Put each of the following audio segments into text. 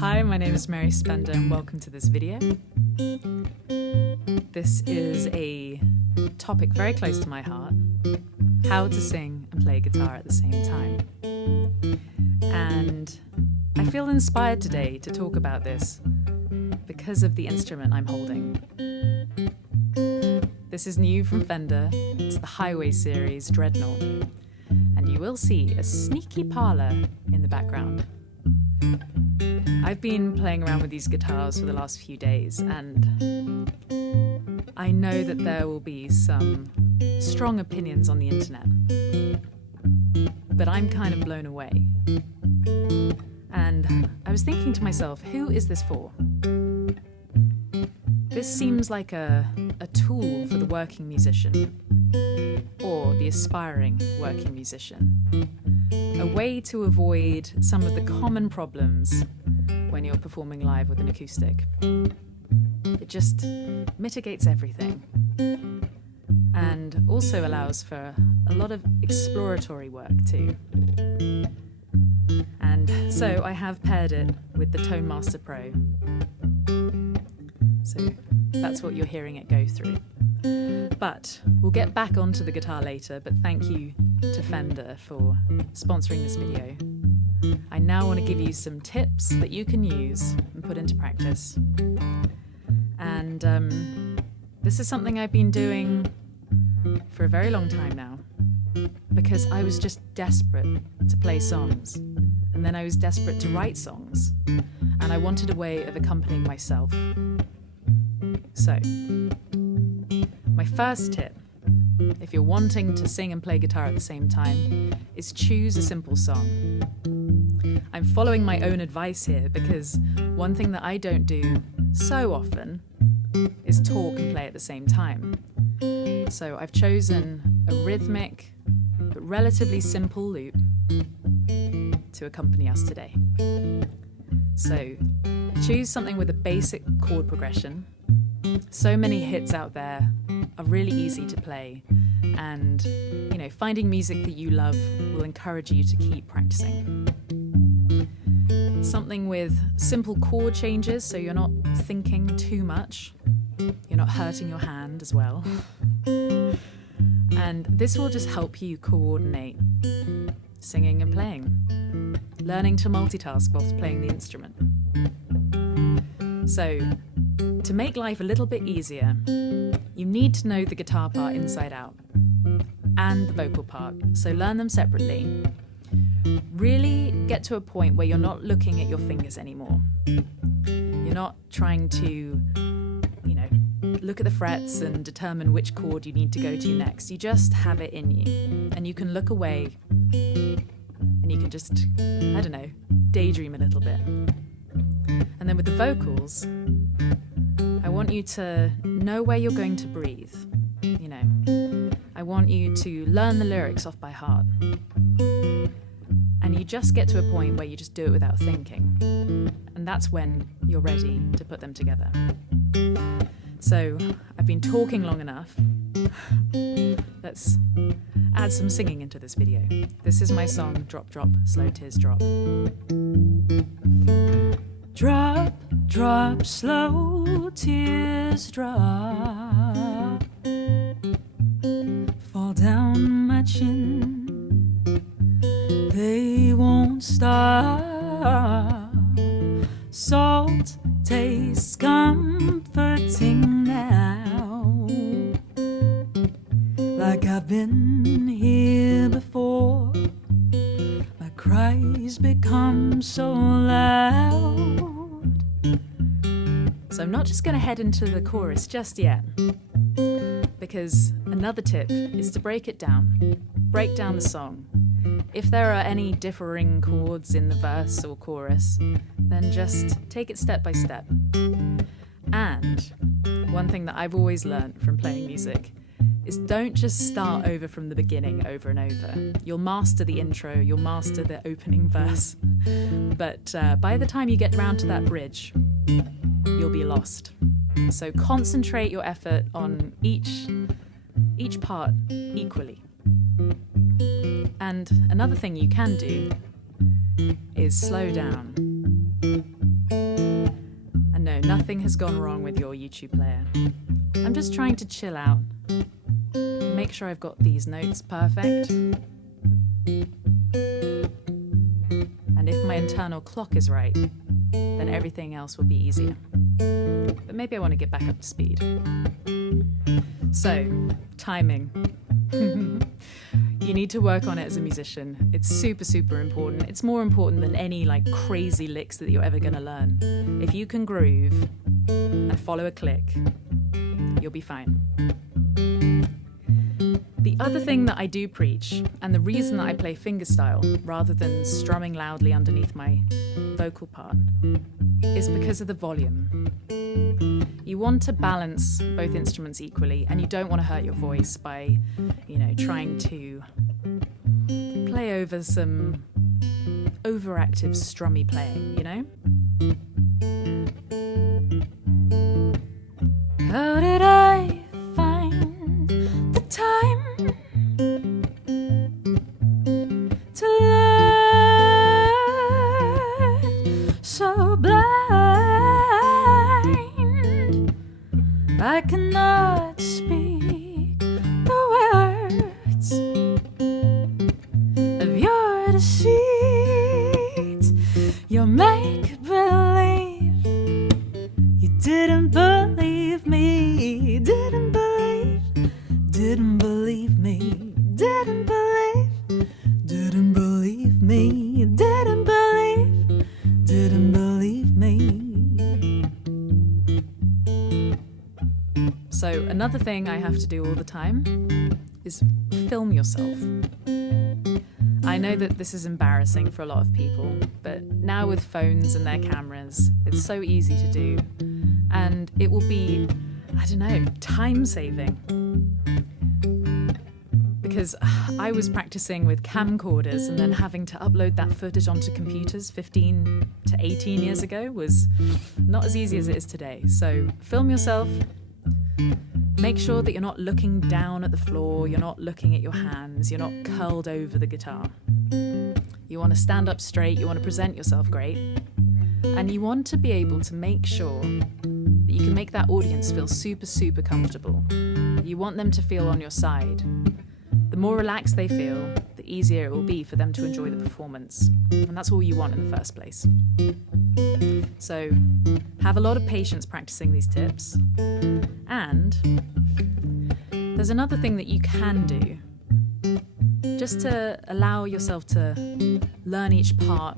Hi, my name is Mary Spender and welcome to this video. This is a topic very close to my heart, how to sing and play guitar at the same time. And I feel inspired today to talk about this because of the instrument I'm holding. This is new from Fender, it's the Highway series Dreadnought, and you will see a sneaky parlor in the background. I've been playing around with these guitars for the last few days, and I know that there will be some strong opinions on the internet, but I'm kind of blown away. And I was thinking to myself, who is this for? This seems like a tool for the working musician, or the aspiring working musician. A way to avoid some of the common problems when you're performing live with an acoustic. It just mitigates everything and also allows for a lot of exploratory work too. And so I have paired it with the Tone Master Pro. So that's what you're hearing it go through. But we'll get back onto the guitar later, but thank you to Fender for sponsoring this video. I now want to give you some tips that you can use and put into practice. And this is something I've been doing for a very long time now, because I was just desperate to play songs, and then I was desperate to write songs, and I wanted a way of accompanying myself. So, my first tip, if you're wanting to sing and play guitar at the same time, is choose a simple song. I'm following my own advice here because one thing that I don't do so often is talk and play at the same time. So I've chosen a rhythmic but relatively simple loop to accompany us today. So choose something with a basic chord progression. So many hits out there are really easy to play, and finding music that you love will encourage you to keep practicing. Something with simple chord changes, so you're not thinking too much, you're not hurting your hand as well. And this will just help you coordinate singing and playing, learning to multitask whilst playing the instrument. So, to make life a little bit easier, you need to know the guitar part inside out and the vocal part, so learn them separately. Really get to a point where you're not looking at your fingers anymore. You're not trying to, look at the frets and determine which chord you need to go to next. You just have it in you, and you can look away and you can just, daydream a little bit. And then with the vocals, I want you to know where you're going to breathe. I want you to learn the lyrics off by heart. And you just get to a point where you just do it without thinking. And that's when you're ready to put them together. So, I've been talking long enough. Let's add some singing into this video. This is my song, Drop, Drop, Slow Tears Drop. Drop, drop, slow tears drop. Fall down my chin. They won't stop. Salt tastes comforting now, like I've been here before. My cries become so loud. So I'm not just going to head into the chorus just yet, because another tip is to break it down. Break down the song. If there are any differing chords in the verse or chorus, then just take it step by step. And one thing that I've always learned from playing music is don't just start over from the beginning over and over. You'll master the intro, you'll master the opening verse, but by the time you get round to that bridge, you'll be lost. So concentrate your effort on each part equally. And another thing you can do is slow down. nothing has gone wrong with your YouTube player. I'm just trying to chill out, make sure I've got these notes perfect. And if my internal clock is right, then everything else will be easier. But maybe I want to get back up to speed. So, timing. You need to work on it as a musician. It's super, super important. It's more important than any crazy licks that you're ever going to learn. If you can groove and follow a click, you'll be fine. The other thing that I do preach, and the reason that I play fingerstyle rather than strumming loudly underneath my vocal part, is because of the volume. You want to balance both instruments equally, and you don't want to hurt your voice by, trying to play over some overactive strummy playing, How did I find the time to love so blind? I cannot speak the words of your deceit, your make-believe. You didn't believe me, didn't believe me, didn't believe me, didn't believe me. So another thing I have to do all the time is film yourself. I know that this is embarrassing for a lot of people, but now with phones and their cameras, it's so easy to do. And it will be, time-saving. Because I was practicing with camcorders, and then having to upload that footage onto computers 15 to 18 years ago was not as easy as it is today. So film yourself. Make sure that you're not looking down at the floor, you're not looking at your hands, you're not curled over the guitar. You want to stand up straight, you want to present yourself great, and you want to be able to make sure that you can make that audience feel super, super comfortable. You want them to feel on your side. The more relaxed they feel, the easier it will be for them to enjoy the performance. And that's all you want in the first place. So, have a lot of patience practicing these tips. And there's another thing that you can do, just to allow yourself to learn each part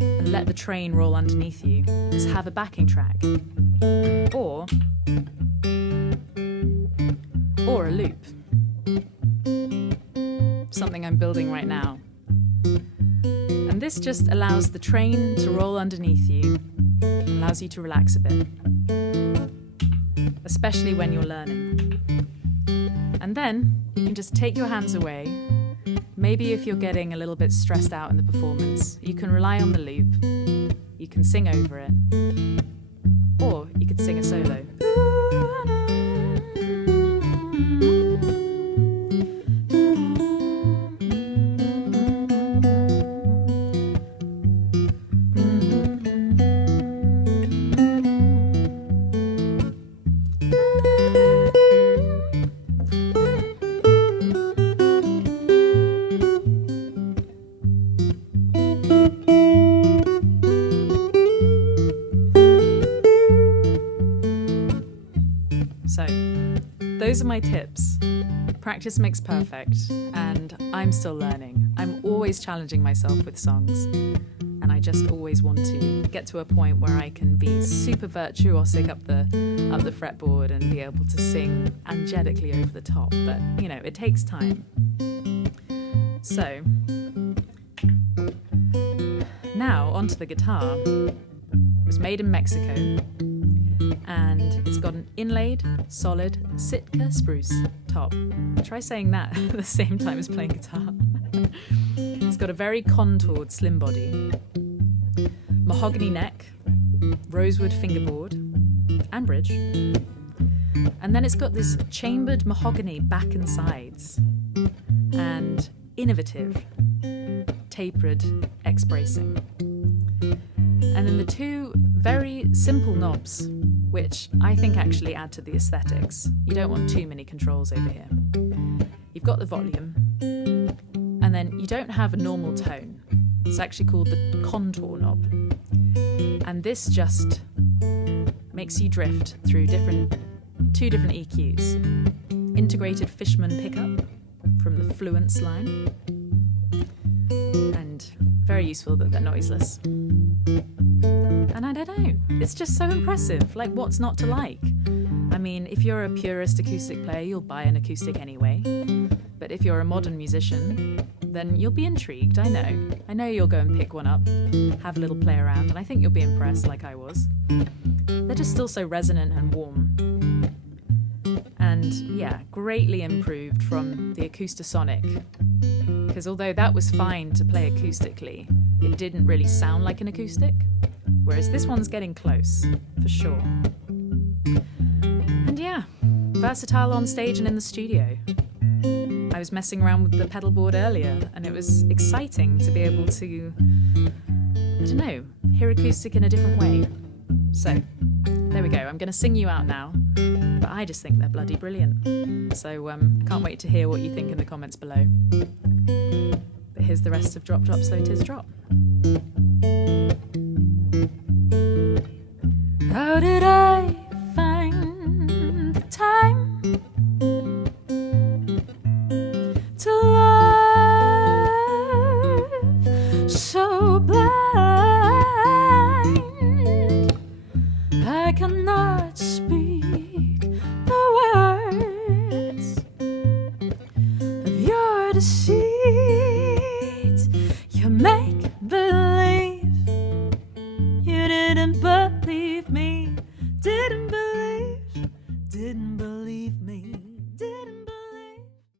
and let the train roll underneath you, is have a backing track. Or a loop. Something I'm building right now. And this just allows the train to roll underneath you, allows you to relax a bit, especially when you're learning. And then you can just take your hands away. Maybe if you're getting a little bit stressed out in the performance, you can rely on the loop, you can sing over it, or you could sing a solo. So, those are my tips. Practice makes perfect, and I'm still learning. I'm always challenging myself with songs, and I just always want to get to a point where I can be super virtuosic up the fretboard and be able to sing angelically over the top. But, it takes time. So, now onto the guitar. It was made in Mexico, and it's got an inlaid, solid Sitka spruce top. Try saying that at the same time as playing guitar. It's got a very contoured slim body, mahogany neck, rosewood fingerboard and bridge, and then it's got this chambered mahogany back and sides, and innovative tapered X bracing. And then the two very simple knobs, which I think actually add to the aesthetics. You don't want too many controls over here. You've got the volume, and then you don't have a normal tone. It's actually called the contour knob. And this just makes you drift through two different EQs. Integrated Fishman pickup from the Fluence line. And very useful that they're noiseless. And I don't know, it's just so impressive. Like, what's not to like? I mean, if you're a purist acoustic player, you'll buy an acoustic anyway. But if you're a modern musician, then you'll be intrigued, I know. I know you'll go and pick one up, have a little play around, and I think you'll be impressed like I was. They're just still so resonant and warm. And yeah, greatly improved from the Acoustasonic. Because although that was fine to play acoustically, it didn't really sound like an acoustic. Whereas this one's getting close, for sure. And yeah, versatile on stage and in the studio. I was messing around with the pedal board earlier, and it was exciting to be able to, I don't know, hear acoustic in a different way. So, there we go. I'm going to sing you out now, but I just think they're bloody brilliant. So, can't wait to hear what you think in the comments below. But here's the rest of Drop, Drop, Slow Tiz Drop.